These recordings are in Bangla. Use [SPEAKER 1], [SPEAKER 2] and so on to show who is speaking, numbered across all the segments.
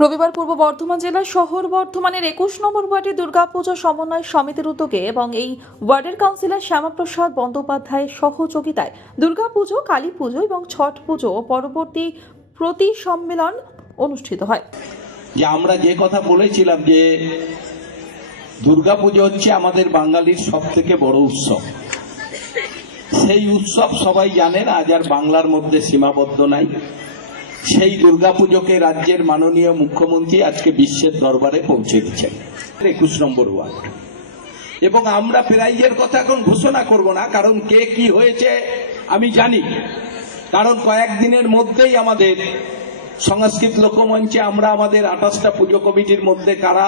[SPEAKER 1] রবিবার পূর্ব বর্ধমান জেলার শহর বর্ধমানের একুশ নম্বর ওয়ার্ডে দুর্গাপুজো সমন্বয় সমিতির উদ্যোগে এবং এই ওয়ার্ডের কাউন্সিলর শ্যামাপ্রসাদ বন্দ্যোপাধ্যায়ের সহযোগিতায় দুর্গাপুজো কালী পুজো এবং ছট পুজো পরবর্তী প্রতি সম্মেলন অনুষ্ঠিত হয়।
[SPEAKER 2] যে আমরা যে কথা বলেছিলাম যে দুর্গাপুজো হচ্ছে আমাদের বাঙালির সব থেকে বড় উৎসব। সেই উৎসব সবাই জানেন আজ আর বাংলার মধ্যে সীমাবদ্ধ নাই। সেই দুর্গাপুজোকে রাজ্যের মাননীয় মুখ্যমন্ত্রী আজকে বিশ্বের দরবারে পৌঁছে দিচ্ছেন। একুশ নম্বর ওয়ার্ড। এবং আমরা প্রাইজের কথা এখন ঘোষণা করব না, কারণ কে কি হয়েছে আমি জানি। কারণ কয়েকদিনের মধ্যেই আমাদের সংস্কৃত লোকমঞ্চে আমরা আমাদের আঠাশটা পুজো কমিটির মধ্যে কারা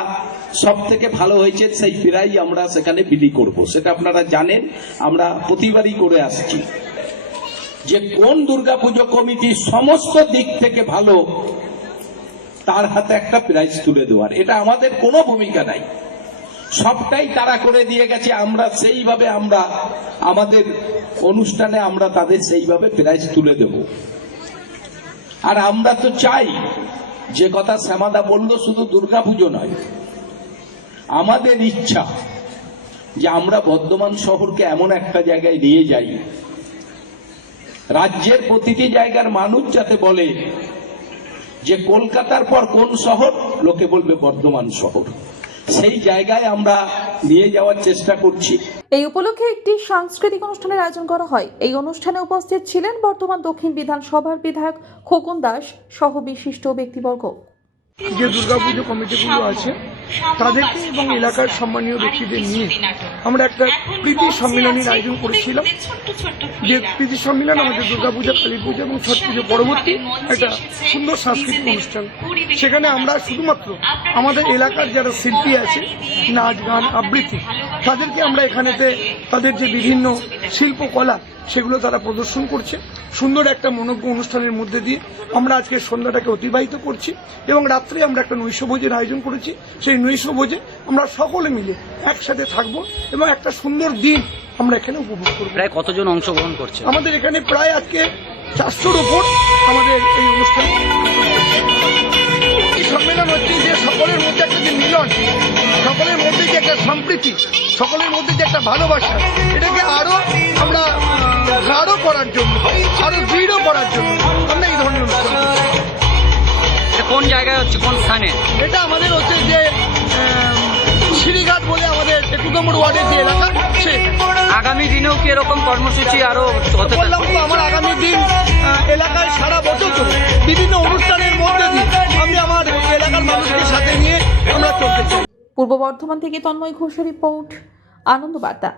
[SPEAKER 2] সব থেকে ভালো হয়েছে সেই প্রাইজ আমরা সেখানে বিলি করব। সেটা আপনারা জানেন, আমরা প্রতিবারই করে আসছি। যে কোন দুর্গাপুজো কমিটি সমস্ত দিক থেকে ভালো, তার হাতে একটা প্রাইজ তুলে দেওয়ার। এটা আমাদের কোনো ভূমিকা নাই। সবটাই তারা করে দিয়ে গেছে, আমরা সেইভাবে আমরা, আমাদের অনুষ্ঠানে আমরা তাদের সেইভাবে প্রাইজ তুলে দেব। আর আমরা তো চাই, যে কথা শ্যামাদা বলল, শুধু দুর্গাপুজো নয়। আমাদের ইচ্ছা যে আমরা বর্ধমান শহরকে এমন একটা জায়গায় নিয়ে যাই রাজ্যের প্রতিটি জায়গার মানুষ যাতে বলে যে কলকাতার পর কোন শহর লোকে বলবে বর্ধমান শহর। সেই জায়গায় আমরা নিয়ে যাওয়ার চেষ্টা করছি।
[SPEAKER 1] এই উপলক্ষে একটি সাংস্কৃতিক অনুষ্ঠানের আয়োজন করা হয়। এই অনুষ্ঠানে উপস্থিত ছিলেন বর্তমান দক্ষিণ বিধানসভার বিধায়ক খোকন দাস সহ বিশিষ্ট ব্যক্তিবর্গ।
[SPEAKER 3] যে দুর্গাপুজো কমিটিগুলো আছে তাদেরকে এবং এলাকার সম্মানীয় ব্যক্তিদের নিয়ে আমরা একটা প্রীতি সম্মেলনের আয়োজন করেছিলাম। যে প্রীতি সম্মেলন আমাদের দুর্গাপূজা কালী পুজো এবং ছট পুজো পরবর্তী একটা সুন্দর সাংস্কৃতিক অনুষ্ঠান। সেখানে আমরা শুধুমাত্র আমাদের এলাকার যারা শিল্পী আছে নাচ গান আবৃত্তি তাদেরকে আমরা এখানেতে তাদের যে বিভিন্ন শিল্পকলা সেগুলো তারা প্রদর্শন করছে। সুন্দর একটা মনোজ্ঞ অনুষ্ঠানের মধ্যে দিয়ে আমরা আজকে সন্ধ্যাটাকে অতিবাহিত করছি এবং রাত্রে আমরা একটা নৈশভোজের আয়োজন করেছি। সেই নৈশভোজে আমরা সকলে মিলে একসাথে থাকব এবং একটা সুন্দর দিন আমরা এখানে উপভোগ করব।
[SPEAKER 4] প্রায় কতজন অংশগ্রহণ করছে
[SPEAKER 3] আমাদের এখানে প্রায় আজকে চারশোর ওপর আমাদের এই অনুষ্ঠান। সম্মেলন হচ্ছে যে সকলের মধ্যে একটা যে মিলন সকলের মধ্যে যে একটা সম্প্রীতি সকলের মধ্যে যে একটা ভালোবাসা এটাকে আরও আমরা গাঢ় করার জন্য আরও দৃঢ় করার জন্য আমরা এই ধরনের
[SPEAKER 4] কোন জায়গায় হচ্ছে কোন স্থানে?
[SPEAKER 3] এটা আমাদের হচ্ছে যে সিঁড়িঘাট বলে আমাদের একুশ নম্বর ওয়ার্ডের যে এলাকা সে
[SPEAKER 4] আগামী দিনেও কি এরকম কর্মসূচি আরও হতে
[SPEAKER 3] বললাম তো আমার আগামী দিন এলাকায় সারা
[SPEAKER 1] পূর্ব বর্ধমান থেকে তন্ময় ঘোষের রিপোর্ট আনন্দ বার্তা